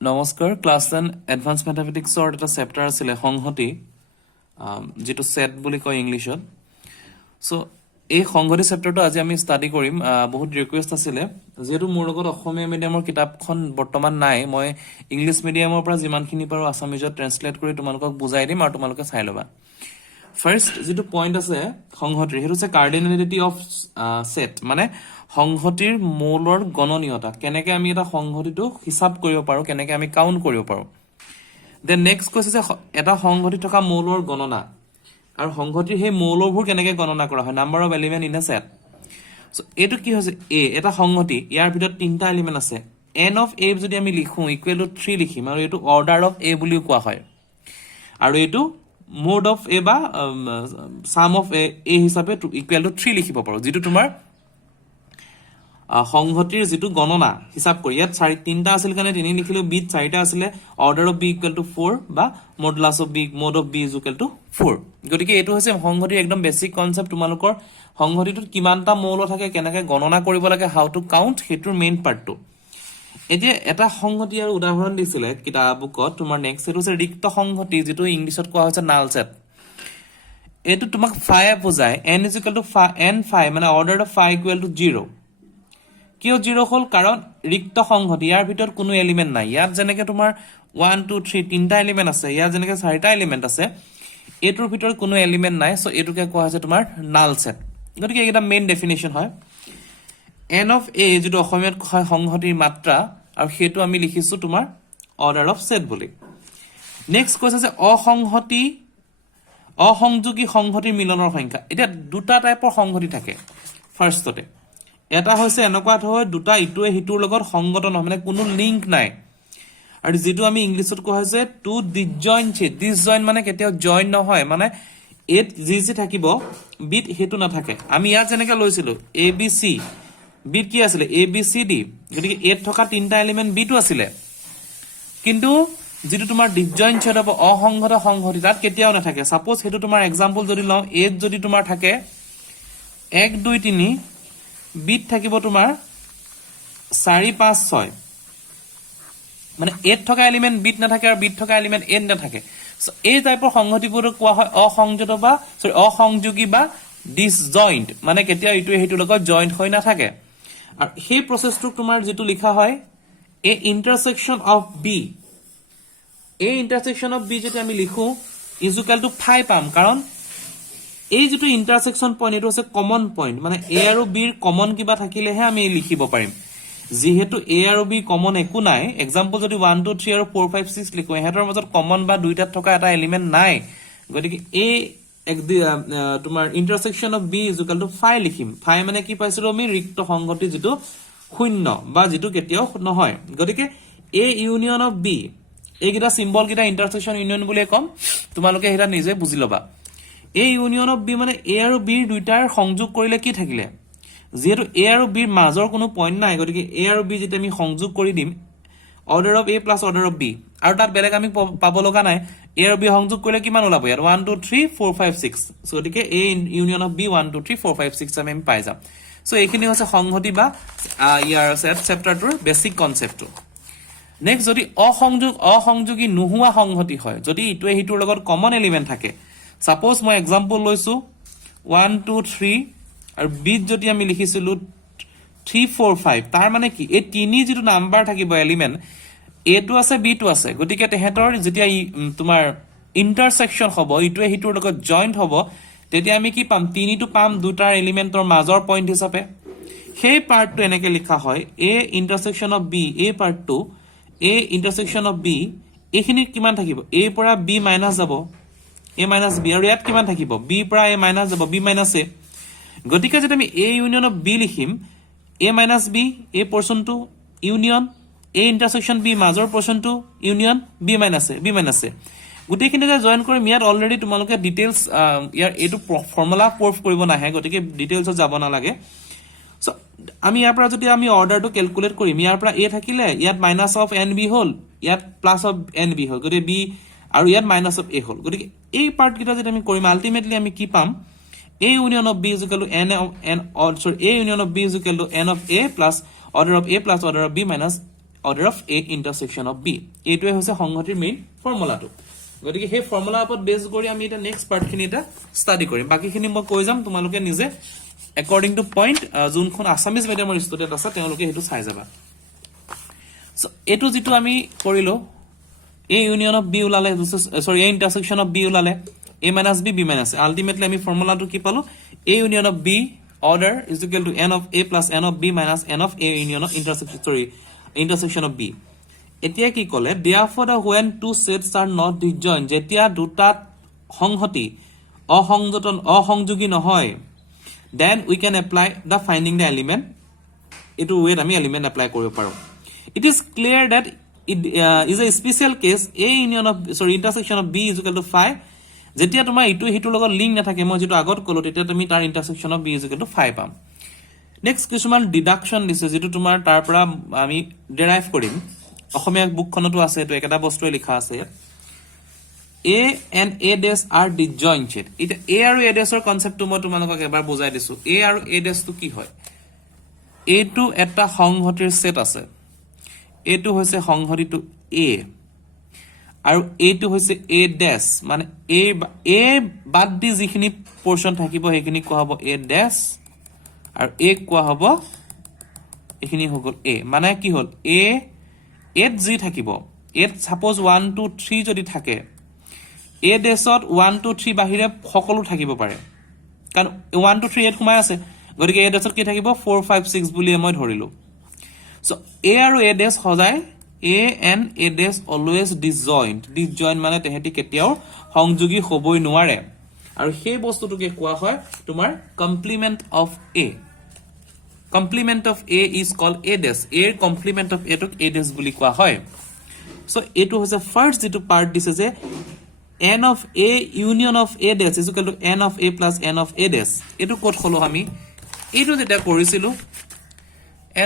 নমস্কাৰ class 10 advance ম্যাথমেটিক্সৰ এটা chapter আছিল সংহতি যেটো সেট বুলি কয় ইংলিছত সো এই সংহতি চেপ্টাৰটো আজি আমি ষ্টাডি কৰিম বহুত ৰিকুৱেষ্ট আছিল যেটো মোৰ লগত অসমীয়া মিডিয়ামৰ কিতাপখন বৰ্তমান নাই মই ইংলিছ মিডিয়ামৰ পৰা যিমানখিনি পাৰো আসামিজত ট্ৰান্সলেট কৰি তোমালোকক বুজাই দিম আৰু তোমালোকে চাই লবা ফাৰ্স্ট যেটো পইণ্ট আছে সংহতিৰ হেতু আছে কাৰ্ডিনেলিটি অফ সেট মানে সংহতিৰ মৌলৰ গণনীয়তা কেনেকৈ আমি এটা সংহতিটো হিসাব কৰিব পাৰো কেনেকৈ আমি কাউন্ট কৰিব পাৰো দেন নেক্সট কৈছে যে এটা সংহতি থকা মৌলৰ গণনা আৰু সংহতিৰ সেই মৌলবোৰ কেনেকৈ গণনা কৰা হয় number of element in a set so এটো কি হৈছে এ এটা সংহতি ইয়াৰ ভিতৰত তিনটা এলিমেন্ট আছে n অফ a যদি আমি লিখো ইকুৱেল টু 3 লিখিম আৰু এটো অৰ্ডাৰ অফ a বুলিও কোৱা হয় আৰু এটো মোড অফ a বা সাম অফ a হিচাপে ইকুৱেল টু 3 লিখিব পাৰো যেটো তোমাৰ সংহতিৰ যেটো গণনা হিসাব কৰি ইয়াত তিনটা আছিল কাৰণে তিনি লিখিলো b চাৰিটা আছিল order of b equal to 4 বা modulus of b mode of b equal to 4 গতিকে এটো হৈছে সংহতিৰ একদম বেসিক কনসেপ্ট তোমালোকৰ সংহতিটোত কিমানটা মৌল থাকে কেনেকৈ গণনা কৰিব লাগে হাউ টু কাউন্ট হেতুৰ মেইন পাৰ্টটো এতিয়া এটা সংহতি আৰু উদাহৰণ দিছিলে কিতাপত তোমাৰ নেক্সট হেতু হৈছে ৰিক্ত সংহতি যেটো ইংলিছত কোৱা হৈছে নাল সেট এটো তোমাক 5 বুজায় n n 5 মানে অৰ্ডাৰ অফ 5 ইকুৱেল টু 0 কিয় 0 হল কাৰণ ৰিক্ত সংহতি ইয়াৰ ভিতৰত কোনো এলিমেন্ট নাই ইয়াত যেনেকৈ তোমাৰ 1 2 3 তিনটা এলিমেন্ট আছে ইয়াত যেনেকৈ চাৰিটা এলিমেন্ট আছে এটোৰ ভিতৰত কোনো এলিমেন্ট নাই সো এটোকে কোৱা হৈছে তোমাৰ নাল সেট গতিকে এটা মেইন ডেফিনিশন হয় n অফ a যেটো অসমীয়াত হয় সংহতিৰ মাত্ৰা আৰু হেতু আমি লিখিছো তোমাৰ অৰ্ডাৰ অফ সেট বুলি নেক্সট কৈছে যে অসংযোগী সংহতিৰ মিলনৰ সংখ্যা এটা দুটা টাইপৰ সংহতি থাকে ফাৰ্ষ্টতে এটা হৈছে এনেকুৱা হয় দুটা ইটোৱে হিতুৰ লগত সংগত নহয় মানে কোনো লিংক নাই আৰু যেটো আমি ইংলিছত কোৱা হৈছে টু ডিসজয়েন্ট মানে কেতিয়াও জয়েন নহয় মানে এট যি থাকিব বিট হেতু নাথাকে আমি ইয়াত যেনেকৈ লৈছিলো a b c বিট কি আছিল a b c d গতিকে এট থকা তিনটা এলিমেন্ট বিটো আছিল কিন্তু যেটো তোমাৰ ডিসজয়েন্ট সেট হ'ব অসংগত সংহতি তাত কেতিয়াও নাথাকে সাপোজ হেতু তোমাৰ एग्जांपल যদি লও a যদি তোমাৰ থাকে 1 2 3 বিট থাকিব তোমাৰ 4 5 6 মানে 8 থকা এলিমেন্ট বিট নাথাকে আৰু বিট থকা এলিমেন্ট n নাথাকে সো এই টাইপৰ সংহতিবোৰ কোৱা হয় অসংযত বা অসংযোগী বা ডিসজয়েন্ট মানে কেতিয়া ইটো হেতু লগত জয়েন্ট হৈ নাথাকে আৰু সেই প্ৰসেসটো তোমাৰ যেটো লিখা হয় a intersection of b a intersection of b যেটা আমি লিখো is equal to 5 পাম কাৰণ এই যেটো ইন্টাৰসেকশন পয়েন্ট এটো আছে কমন পয়েন্ট মানে a আৰু b ৰ কমন কিবা থাকিলেহে আমি লিখিব পাৰিম যেহেতু a আৰু b কমন একো নাই एग्जांपल যদি 1 2 3 আৰু 4 5 6 লিখো এহেতৰ মাজত কমন বা দুইটাত থকা এটা এলিমেন্ট নাই গতিকে a তোমাৰ intersection of b is equal to 5 লিখিম 5 মানে কি পাইছিলো আমি ৰিক্ত সংগতি যেটো শূন্য বা যেটো কেতিয়াও নহয় গতিকে a ইউনিয়ন অফ b এইগিটা সিম্বল গিটা ইন্টারসেকশন ইউনিয়ন বুলি কম তোমালোকে হেটা নিজে বুজি লবা a ইউনিয়ন অফ b মানে a আৰু b দুইটাৰ সংযোগ কৰিলে কি থাকিলে যেহেতু a আৰু b ৰ মাজৰ কোনো পইণ্ট নাই গতিকে a আৰু b যেটা আমি সংযোগ কৰি দিম order of a plus order of b আৰু তাত বেলেগ আমি পাব লগা নাই a আৰু b সংযোগ কৰিলে কিমান ওলাব ইয়াত 1 2 3 4 5 6 সো গতিকে a ইউনিয়ন অফ b 1 2 3 4 5 6 আমি পাই যাম সো এইখিনি হৈছে সংহতি বা ইয়াৰ সেট চেপ্টাৰটোৰ বেসিক কনসেপ্টটো নেক্সট যদি অসংযোগী নোহোৱা সংহতি হয় যদি ইটোৱে হিতুৰ লগত কমন এলিমেন্ট থাকে সাপোজ মই एग्जांपल লৈছো 1 2 3 আৰু বিট যদি আমি লিখিছিলো 3 4 5 তাৰ মানে কি এই তিনি যেটো নাম্বাৰ থাকিব এলিমেন্ট a টো আছে b টো আছে গতিকে তেহেতৰ যেতিয়া তোমাৰ ইন্টাৰসেকশন হ'ব ইটোৱে হিতুৰ লগত জয়েন্ট হ'ব তেতিয়া আমি কি পাম তিনিটো পাম দুটাৰ এলিমেন্টৰ মাজৰ পইণ্ট হিচাপে সেই পাৰ্টটো এনেকে লিখা হয় a ইন্টাৰসেকশন অফ b এই পাৰ্টটো a ইন্টাৰসেকশন অফ b এইখিনি কিমান থাকিব a পৰা b মাইনাস যাব a minus b আৰু ইয়াত কিমান থাকিব b পৰা a minus যাব b minus a গতিকে যদি আমি a ইউনিয়ন অফ b লিখিম a minus b a পৰচনটো ইউনিয়ন a ইন্টাৰসেকশন b মাজৰ পৰচনটো ইউনিয়ন b minus a গতিকে যে জয়েন কৰিম ইয়াত অলৰেডি তোমালোকে ডিটেইলছ ইয়াৰ এটো ফৰ্মুলা প্ৰুফ কৰিব নাহে গতিকে ডিটেইলছত যাব না লাগে সো আমি ইয়াৰ পৰা যদি আমি অৰ্ডাৰটো ক্যালকুলেট কৰিম ইয়াৰ পৰা a থাকিলে ইয়াত মাইনাস অফ nb হল ইয়াত প্লাস অফ nb হল গতিকে b আৰু ইয়াত মাইনাস অফ a হল গতিকে এই পাৰ্ট কিটা যদি আমি কৰিম আলটিমেটলি আমি কি পাম a union of b is equal to a union of b is equal to n of a plus order of a plus order of b minus order of A intersection of B. এইটোৱে হৈছে সংহতিৰ main ফৰ্মুলাটো গতিকে সেই ফৰ্মুলাৰ ওপৰত বেছ কৰি আমি এটা নেক্সট পাৰ্টখিনি এটা ষ্টাডি কৰিম বাকিখিনি মই কৈ যাম তোমালোকে নিজে according to point যোনখন আসামিজ মিডিয়ামৰ ষ্টুডেন্ট আছে তেওঁলোকে হেতু চাই যাবা সো এটো যেটো আমি কৰিলো A union of B উলালে সৰি A intersection of B উলালে A minus B B minus ultimately আমি ফৰ্মুলাটো কি পালো A union of B order is equal to n of A plus n of B minus n of A union of intersection of B এতিয়া কি কলে therefore the when two sets are not disjoint যেতিয়া দুটা সংহতি অসংযোগী নহয় then we can apply the finding the element etu way ami element apply koribo paro it is clear that it is a special case A union of intersection of B is equal to 5 jetia tuma itu hitu logot link na thake moi jetu agot kolo tetia tumi tar intersection of B is equal to 5 pam next kisuman deduction dise jetu tumar tar pora ami derive korim অসমীয়া বুকখনটো আছে এটো একটা বস্তুৱে লিখা আছে A and A dash are disjointed এটা A আৰু A dash ৰ কনসেপ্টটো মই তোমালোকক এবাৰ বুজাই দিছো A আৰু A dash টো কি হয় এটো এটা সংহতিৰ সেট আছে এটো হৈছে সংহতিটো A আৰু এটো হৈছে A dash মানে A বাদ দি যিখিনি পোৰশন থাকিব সেইখিনি কোৱা হ'ব A dash আৰু A কোৱা হ'ব এইখিনি হগল A মানে কি হল A 8 জি থাকিব 8 সাপোজ 1 2 3 যদি থাকে A ডেছত 1 2 3 বাহিৰে সকলো থাকিব পাৰে কাৰণ 1 2 3 8 কমাই আছে গতিকে A ডেছত কি থাকিব 4 5 6 বুলি মই ধৰিলো সো A আৰু A ডেছ সজাই A and A dash always disjoint মানে তেহেতি কেতিয়াও সংযোগী হ'বই নোৱাৰে আৰু সেই বস্তুটোকে কোৱা হয় তোমাৰ complement of A complement of A is called A dash A complement of A to A dash বুলি কোৱা হয় সো এটো হৈছে ফাৰ্স্ট যেটো পাৰ্ট দিছে যে n of A union of A dash is equal to n of A plus n of A dash এটো coat হলো আমি এটো যেটা কৰিছিলো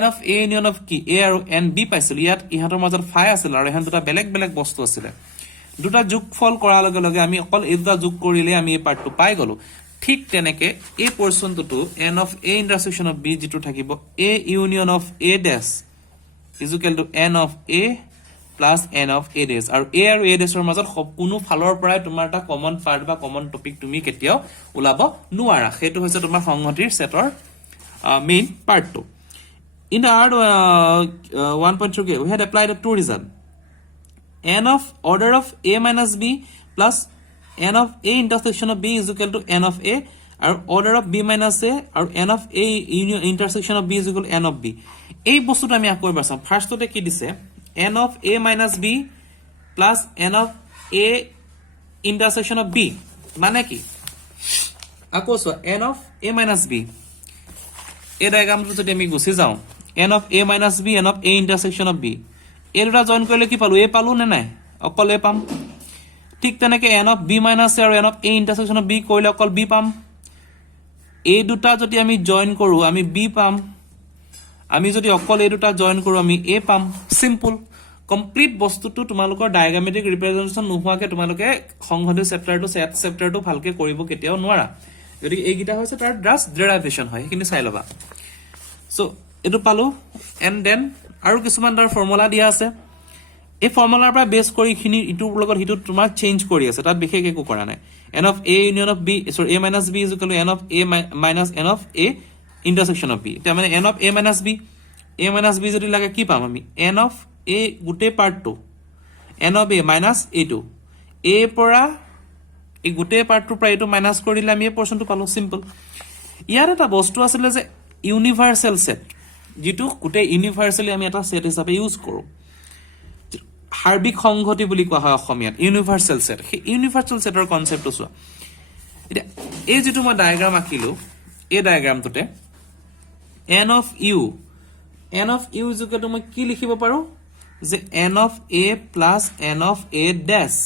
n of A union of কি A আৰু n B পাইছিল ইয়াত ইহাতৰ মাজত ফাই আছিল আৰু এহান দুটা বেলেগ বস্তু আছিল দুটা যোগফল কৰাৰ লগে লগে আমি অকল এই দুটা যোগ কৰিলে আমি এই পাৰ্টটো পাই গলো ঠিক তেনেকে এই পোৰশনটো n of A intersection of B যেটো থাকিব A union of A dash is equal to n of A plus n of A dash আৰু A আৰু A dash ৰ মাজত কোনো ফালৰ পৰাই তোমাৰ এটা কমন পাৰ্ট বা কমন টপিক তুমি কেতিয়াও উলাব নোৱাৰা হেতু হৈছে তোমাৰ সংহতিৰ সেটৰ মেইন পাৰ্টটো in the art 1.2 we had applied a two reason n of order of A minus B plus n of A intersection of B is equal to n of A or order of B minus A or n of A intersection of B is equal to n of B এই বস্তুটো আমি আকৌ এবাৰ চাম ফাৰ্স্টতে কি দিছে n of A minus B plus n of A intersection of B মানে কি আকৌ so n of A minus B এই ডায়াগ্ৰামটো যদি আমি গুছি যাও n of A minus B n of A intersection of B এই দুটা জয়েন কৰিলে কি পালো A পালো নে নাই অকল A পাম ঠিক তেনেকে n of B minus A আৰু n of A intersection of B কৰিলে অকল B পাম এই দুটা যদি আমি জয়েন কৰো আমি B পাম আমি যদি অকল এই দুটা জয়েন কৰো আমি A পাম সিম্পল কমপ্লিট বস্তুটো তোমালোকৰ ডায়াগ্ৰামেটিক ৰিপ্ৰেজেন্টেশন নোহোৱাকে তোমালোকে সংহতি চেপ্টাৰটো ভালকে কৰিব কেতিয়াও নোৱাৰা যদি এই গিটা হৈছে তাৰ জাস্ট ডেৰিভেশন হয় কিন্তু চাই লবা সো এটো পালো এন্ড দেন আৰু কিছুমান তাৰ ফৰ্মুলা দিয়া আছে এই ফৰ্মুলাৰ পৰা বেস কৰি খিনি ইটোৰ লগত হিটো তোমাৰ চেঞ্জ কৰি আছে তাত বিশেষ একো কৰা নাই n of A union of B A minus B is equal to n of A minus n of A intersection of B তাৰ মানে n of A minus B যদি লাগে কি পাম আমি n of A গুটে পাৰ্টটো n of A minus A2 A পৰা এই গুটে পাৰ্টটো পৰা এটো মাইনাস কৰিলে আমি এই পোৰশনটো পালো সিম্পল ইয়াৰ এটা বস্তু আছিল যে ইউনিভাৰ্সাল সেট যেটো গুটে ইউনিভাৰ্সালি আমি এটা সেট হিচাপে ইউজ কৰো হাৰ্বিক সংহতি বুলি কোৱা হয় অসমীয়াত ইউনিভাৰ্সাল সেট সেই ইউনিভাৰ্সাল সেটৰ কনসেপ্টটো চোৱা এটা এই যেটো মই ডায়াগ্ৰাম আঁকিলো এই ডায়াগ্ৰামটোতে n of u is equal to মই কি লিখিব পাৰো যে n of A plus n of A dash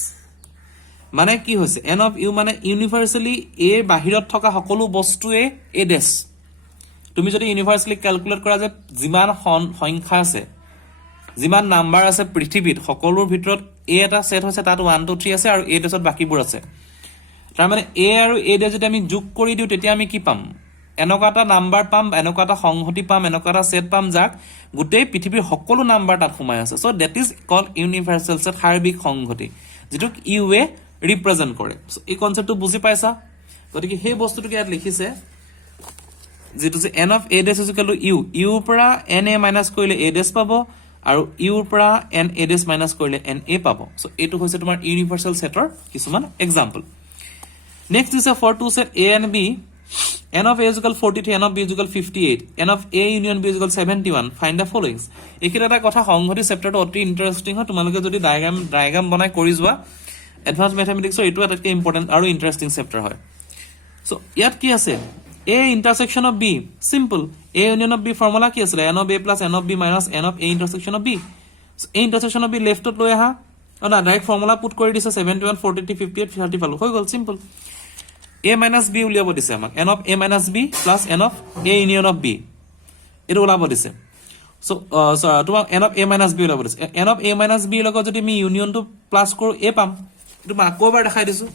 মানে কি হৈছে n of u মানে ইউনিভাৰ্সালি A বাহিৰত থকা সকলো বস্তুৱে A dash তুমি যদি ইউনিভাৰ্সালি ক্যালকুলেট কৰা যে যিমান সংখ্যা আছে যিমান নাম্বাৰ আছে পৃথিৱীত সকলোৰ ভিতৰত A এটা সেট হৈছে তাত 1 2 3 আছে আৰু A ডেছত বাকিবোৰ আছে তাৰ মানে A আৰু A ডেছ যদি আমি যোগ কৰি দিও তেতিয়া আমি কি পাম এনেকুৱা এটা নাম্বাৰ পাম এনেকুৱা এটা সংহতি পাম এনেকুৱা এটা সেট পাম যাক গোটেই পৃথিৱীৰ সকলো নাম্বাৰ তাত সোমাই আছে so that is called universal set সাৰ্বিক সংহতি যেটোক ইউ এ ৰিপ্ৰেজেন্ট কৰে সো এই কনসেপ্টটো বুজি পাইছা গতিকে সেই বস্তুটোকে ইয়াত লিখিছে যেটো যে n of a dash is equal to u u পৰা n a minus কৰিলে a dash পাব আৰু u পৰা n a dash minus কৰিলে n a পাব সো এটো হৈছে তোমাৰ ইউনিভাৰ্সাল সেটৰ কিছুমান example next is for two set a and b n of a is equal 43 n of b is equal 58 n of a union b is equal 71 find the followings একিটা এটা কথা সংহতি চেপ্টাৰটো অতি interesting হয় তোমালোকে যদি ডায়াগ্ৰাম বনাই কৰি যোৱা এডভান্স ম্যাথমেটিক্সৰ এটো আটাইতকৈ ইম্পৰ্টেন্ট আৰু ইন্টাৰেস্টিং চেপ্টাৰ হয় সো ইয়াত কি আছে a intersection of b simple a union of b formula কি আছিল n of a plus n of b minus n of a intersection of b so a intersection of b left ত লৈ আহা না direct formula put কৰি দিছে 71 43 58 30 পালো হৈ গল simple a minus b উলিয়াব দিছে আমাক n of a minus b plus n of a union of b এটো উলাব দিছে সো তোমাক n of a minus b উলাব দিছে n of a minus b লগত যদি আমি ইউনিয়ন টো প্লাস কৰো a পাম এটো মই আকৌ এবাৰ দেখাই দিছো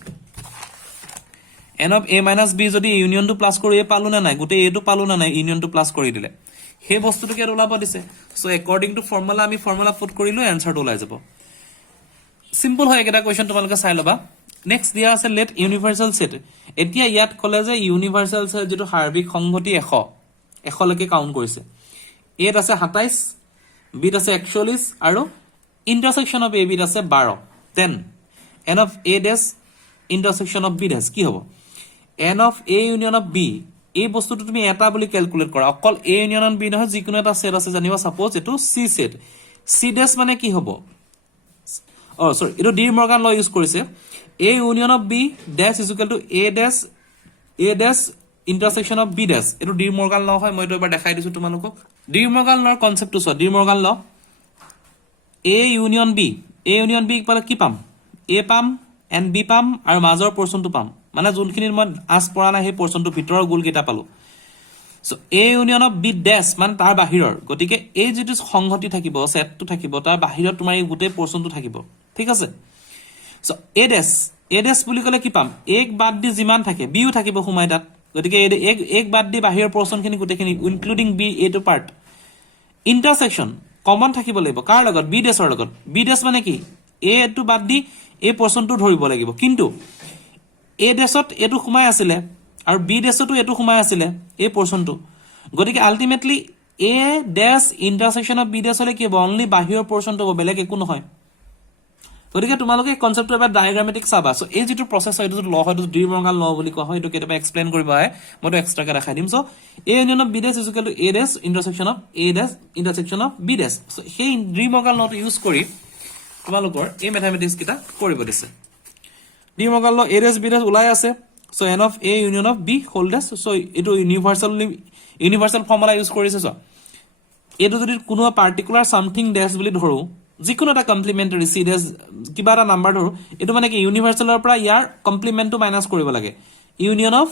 n of a minus b যদি ইউনিয়ন টো প্লাস কৰো a পালো না নাই গুটে a টো পালো না নাই ইউনিয়ন টো প্লাস কৰি দিলে হে বস্তুটোকে উলাব দিছে সো একৰ্ডিং টু ফৰ্মুলা আমি ফৰ্মুলা পুট কৰিলো আনসাৰটো ওলাই যাব সিম্পল হয় এটা কোৱেশ্চন তোমালোকে চাই লবা নেক্সট দিয়া আছে লেট ইউনিভাৰ্সাল সেট এতিয়া ইয়াত কলে যে ইউনিভাৰ্সাল সেট যেটো সাৰ্বিক সংহতি 100 লৈকে কাউন্ট কৰিছে a ত আছে 27 b ত আছে 41 আৰু ইন্টাৰসেকশন অফ a b ত আছে 12 then n of a dash intersection of b dash কি হ'ব n of a union of b এই বস্তুটো তুমি এটা বুলি ক্যালকুলেট কৰা অকল a union of b নহয় যিকোনো এটা সেট আছে জানিবা সাপোজ এটো c সেট c dash মানে কি হ'ব সৰি এটো ডি মৰ্গান ল ইউজ কৰিছে a union of b dash is equal to a dash intersection of b dash এটো ডি মৰ্গান ল হয় মই এটো এবাৰ দেখাই দিছো তোমালোকক ডি মৰ্গান লৰ কনসেপ্টটো চোৱা ডি মৰ্গান ল a union b ইকুয়াল কি পাম a পাম and b পাম আৰু মাজৰ পোৰশনটো পাম মানে যোনখিনিৰ মই আস পৰা নাই সেই পোৰশনটো ভিতৰৰ গোল কেটা পালো so a union of b dash মানে তাৰ বাহিৰৰ গতিকে এই যেটো সংহতি থাকিব সেটটো থাকিব তাৰ বাহিৰত তোমাৰ এই গুটে পোৰশনটো থাকিব ঠিক আছে সো a dash বুলি কলে কি পাম এক বাদ দি জিমান থাকে b ও থাকিব হুমাই তাত গতিকে এক বাদ দি বাহিৰৰ পোৰশনখিনি গুটেখিনি including b a to part intersection common থাকিব লাগিব কাৰ লগত b dashৰ লগত b dash মানে কি a to বাদ দি এই পোৰশনটো ধৰিব লাগিব কিন্তু a dashত এটো খুমাই আছিল আৰু b dashতো এটো খুমাই আছিল এই পোৰশনটো গতিকে ultimately a dash intersection of b dash হলে কি হ'ব অনলি বাহিৰৰ পোৰশনটো হ'ব বেলেগ একো নহয় গতিকে তোমালোকে কনসেপ্টটো এবাৰ ডায়াগ্ৰামেটিক চাবা সো এই যেটো প্ৰসেস হয় এটো ল হয় এটো ডি মৰ্গান ল বুলি কোৱা হয় এটো কেতিয়াবা এক্সপ্লেইন কৰিবা হয় মইটো এক্সট্ৰাকে দেখাই দিম so a union of b dash is equal to a dash intersection of a dash intersection of b dash so সেই ডি মৰ্গান লটো ইউজ কৰি তোমালোকৰ এই ম্যাথমেটিক্স কিটা কৰিব দিছে ডি মৰ্গান ল a dash b dash উলাই আছে so n of a union of b whole dash so এটো ইউনিভাৰ্সাল ফৰ্মুলা ইউজ কৰিছে সো এটো যদি কোনো পাৰ্টিকুলাৰ সামথিং ড্যাশ বুলি ধৰো যিকোনো এটা কমপ্লিমেন্টাৰী c dash কিবা এটা নাম্বাৰ ধৰো এটো মানে কি ইউনিভাৰ্সালৰ পৰা ইয়াৰ কমপ্লিমেন্টটো মাইনাস কৰিব লাগে union of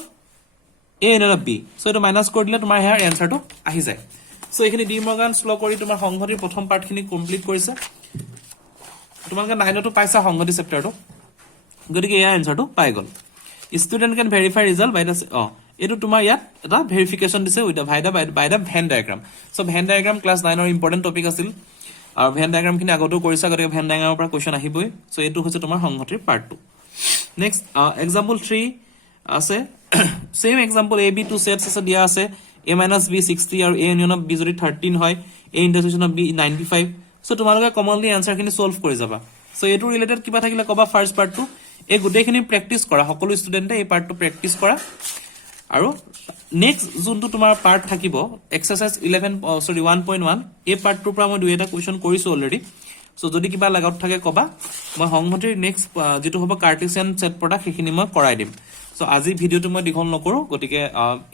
a union of b so এটো মাইনাস কৰি দিলে তোমাৰ হেয়াৰ আনসাৰটো আহি যায় সো এখিনি ডি মৰ্গান স্ল কৰি তোমাৰ সংহতিৰ প্ৰথম পাৰ্টখিনি কমপ্লিট কৰিছে তোমালোকে 9 টো পাইছা সংগতি চেপ্টাৰটো গতিকে ইয়াৰ আনসাৰটো পাই গল student can verify result by the এটো তোমাৰ ইয়াত এটা ভেৰিফিকেশন দিছে with by the Venn diagram so Venn diagram class 9 ৰ ইম্পৰ্টেন্ট টপিক আছিল আৰু ভেন ডায়াগ্ৰাম খিনি আগতেও কৰিছা গতিকে ভেন ডায়াগ্ৰামৰ পৰা কোৱেশ্চন আহিবই সো এটো হৈছে তোমাৰ সংগতিৰ পাৰ্ট 2 নেক্সট এক্সাম্পল 3 আছে same example a b two sets আছে দিয়া আছে a minus b 60 আৰু a union of b যদি 13 হয় a intersection of b 95 so তোমালোকে কমনলি আনসাৰ খিনি সলভ কৰি যাবা সো এটো ৰিলেটেড কিবা থাকিলে কবা ফাৰ্স্ট পাৰ্টটো এই গুটেখিনি প্ৰেক্টিস কৰা সকলো ষ্টুডেন্টে এই পাৰ্টটো প্ৰেক্টিস কৰা আৰু নেক্সট যোনটো তোমাৰ পাৰ্ট থাকিব এক্সাৰসাইজ 1.1 এই পাৰ্টটোৰ পৰা মই দুই এটা কোৱেশ্চন কৰিছো অলৰেডি সো যদি কিবা লাগাউট থাকে কবা মই সংহতিৰ নেক্সট যেটো হ'ব কাৰ্টেছিয়ান সেট প্ৰডাক্ট সেইখিনি মই কৰাই দিম সো আজি ভিডিওটো মই দীঘল নকৰো গতিকে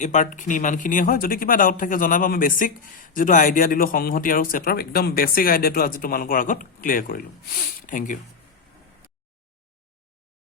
এই পাৰ্টখিনি ইমানখিনি হয় যদি কিবা ডাউট থাকে জনাবা মই বেসিক যেটো আইডিয়া দিলো সংহতি আৰু সেটৰ একদম বেসিক আইডিয়াটো আজি তোমালোকৰ আগত ক্লিয়াৰ কৰিলো থ্যাংক ইউ